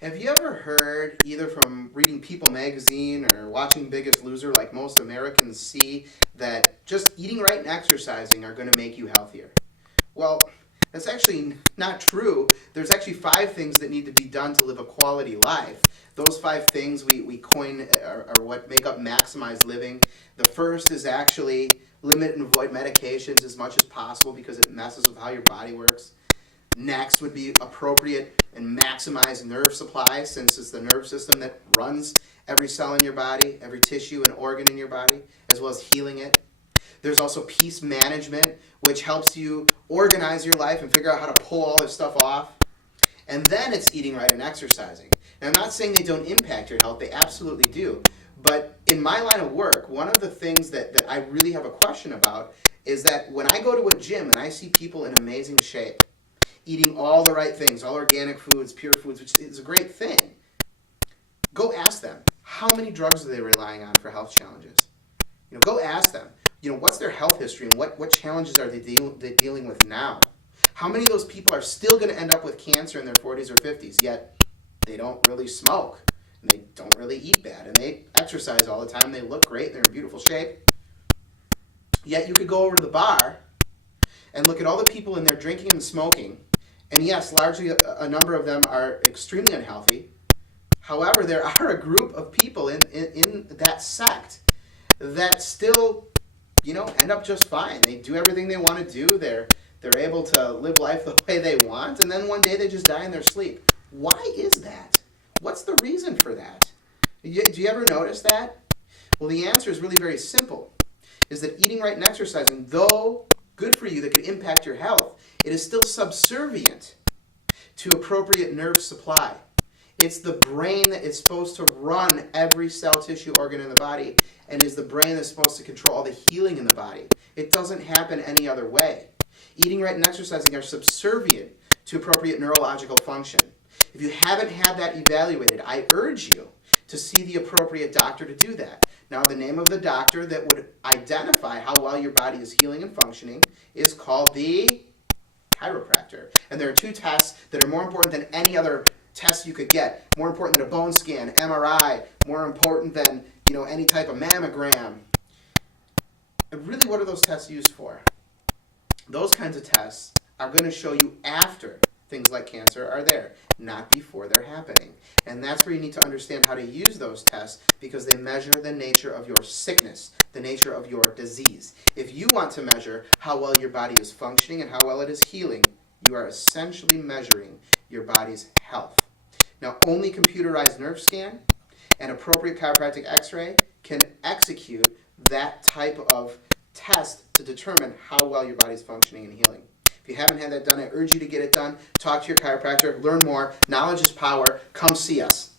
Have you ever heard, either from reading People magazine or watching Biggest Loser, like most Americans see, that just eating right and exercising are going to make you healthier? Well, that's actually not true. There's actually 5 things that need to be done to live a quality life. Those 5 things we coin are what make up maximized living. The first is actually limit and avoid medications as much as possible because it messes with how your body works. Next would be appropriate and maximize nerve supply, since it's the nerve system that runs every cell in your body, every tissue and organ in your body, as well as healing it. There's also peace management, which helps you organize your life and figure out how to pull all this stuff off. And then it's eating right and exercising. Now, I'm not saying they don't impact your health. They absolutely do. But in my line of work, one of the things that I really have a question about is that when I go to a gym and I see people in amazing shape, eating all the right things, all organic foods, pure foods, which is a great thing, go ask them, how many drugs are they relying on for health challenges? Go ask them, what's their health history and what challenges are they dealing with now? How many of those people are still going to end up with cancer in their 40s or 50s, yet they don't really smoke, and they don't really eat bad, and they exercise all the time, they look great, they're in beautiful shape. Yet you could go over to the bar and look at all the people in there drinking and smoking, and yes, largely a number of them are extremely unhealthy. However, there are a group of people in that sect that still, end up just fine. They do everything they want to do. They're able to live life the way they want, and then one day they just die in their sleep. Why is that? What's the reason for that? Do you ever notice that? Well, the answer is really very simple, is that eating right and exercising, though good for you, that could impact your health, it is still subservient to appropriate nerve supply. It's the brain that is supposed to run every cell, tissue, organ in the body, and is the brain that's supposed to control all the healing in the body. It doesn't happen any other way. Eating right and exercising are subservient to appropriate neurological function. If you haven't had that evaluated, I urge you to see the appropriate doctor to do that. Now, the name of the doctor that would identify how well your body is healing and functioning is called the chiropractor. And there are 2 tests that are more important than any other test you could get. More important than a bone scan, MRI, more important than, any type of mammogram. And really, what are those tests used for? Those kinds of tests are going to show you after things like cancer are there, not before they're happening. And that's where you need to understand how to use those tests, because they measure the nature of your sickness, the nature of your disease. If you want to measure how well your body is functioning and how well it is healing, you are essentially measuring your body's health. Now, only computerized nerve scan and appropriate chiropractic x-ray can execute that type of test to determine how well your body is functioning and healing. If you haven't had that done, I urge you to get it done. Talk to your chiropractor, learn more. Knowledge is power. Come see us.